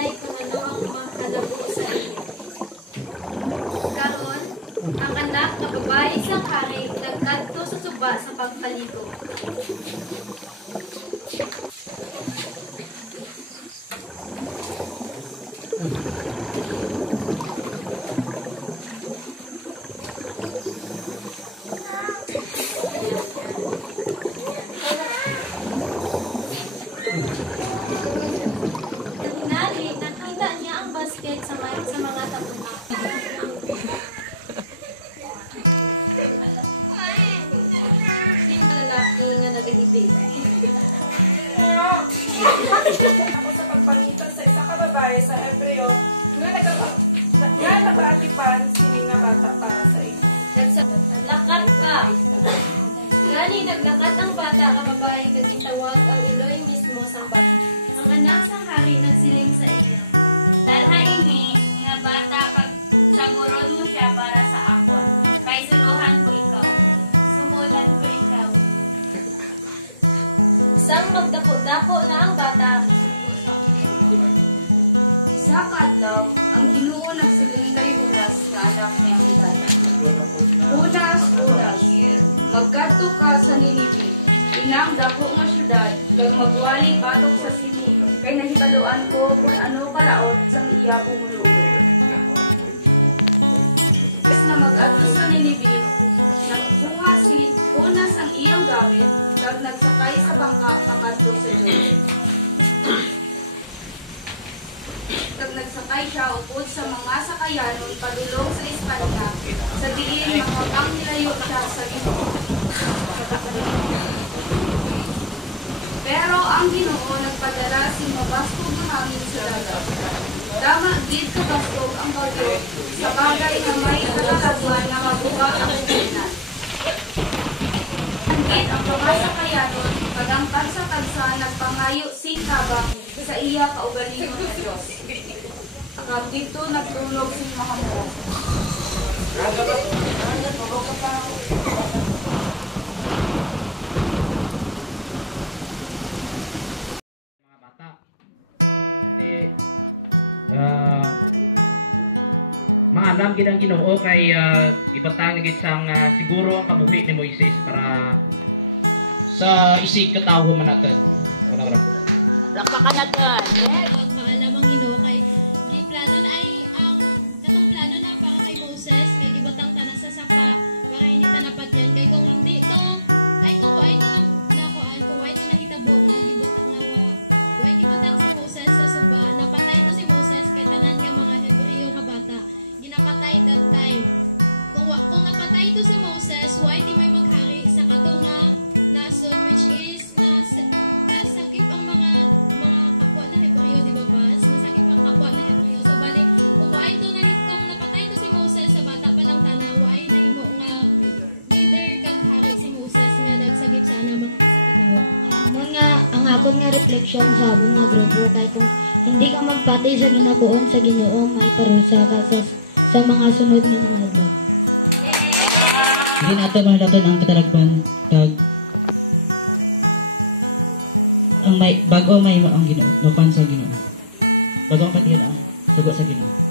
patay kung ano ang mahalabo sa iyo. Karon, ang anak na babae sang hari nagkadto sa suba sa pagpaligo. Nakita niya ang basket sa mga tabuna. Din lalaki nga nag-ibig. Ako sa pagpangitan sa isa ka babae sa Hebreo nga nag-aatipan sini nga bata para sa iyo. Naglakat ka. Gani naglakat ang bata ka babae kag gitawag ang iloy mismo sang bata. Ang anak sang hari nagsiling sa iya. Dalha ini nga bata pag saguron mo siya para sa akon. Kay suluhan ko ikaw. Sumulan ko ikaw. Sang magdako-dako na ang bata. Sa kadlaw, ang Ginoo nagsiling kay Judas nga anak ni Amital. Judas, magkadto ka sa Ninive, inang dako nga syudad, kag magwali padok sa sini, kay nahitaluan ko kung ano kalaot sang iya pumululo. Is na mag-adto sa Ninive, nagkuha si Judas ang iyang gamit, kag nagsakay sa bangka pakadto sa Diyos. Kag nagsakay siya upod sa mga sakayanon padulong sa Espanya, sa diin makapang nilayo siya sa Ginoo. Pero ang Ginoo nagpadala si mabastog nga hangin sa dagat. Dama gid kabastog ang bagyo sa bagay nga may kalalabuan nga mabuha ang ulinan. Gid ang mga sakayanon kadangkan sa tansa nagpangayo si tabang sa iya kaugalingon nga Dios. Kag dito nagtulog si Mahamud. Mga bata. Mga alam gid ang Ginoo kay ibatang gid sang siguro ang kabuhi ni Moises para sa isig katawo man natin. Wala ra. Lakpakan natin. Paalam ang Ginoo kay giplanon ay ang katong plano na para kay Moses may gibatang tanan sa sapa para hindi tanapat yan kay kung hindi to ay kung nakuan kung why to nahitabo nga gibutang nga why gibutang si Moses sa suba napatay to si Moses kay tanan nga mga Hebreo nga bata ginapatay that time kung napatay to si Moses why di may maghari sa katong nga nasod which is nasakip ang mga kapwa na Hebreo, di ba ba? Nasakip ang kapwa na Hebreo. So, bali, kung napatay to si Moses sa bata pa lang tanaw, ay nahimo nga leader kag hari si Moses nga nagsagip sa mga kasitatawa. Ang akong nga refleksyon sa among nga grupo kay kung hindi ka magpatay sa ginabuon sa Ginoo may parusa ka sa mga sunod nga mga adlaw. Hindi nato mahalaton ang kataragban kag ang may bago may ang Ginoo, mapan sa Ginoo. Bago ang patiyan ang sugo sa Ginoo.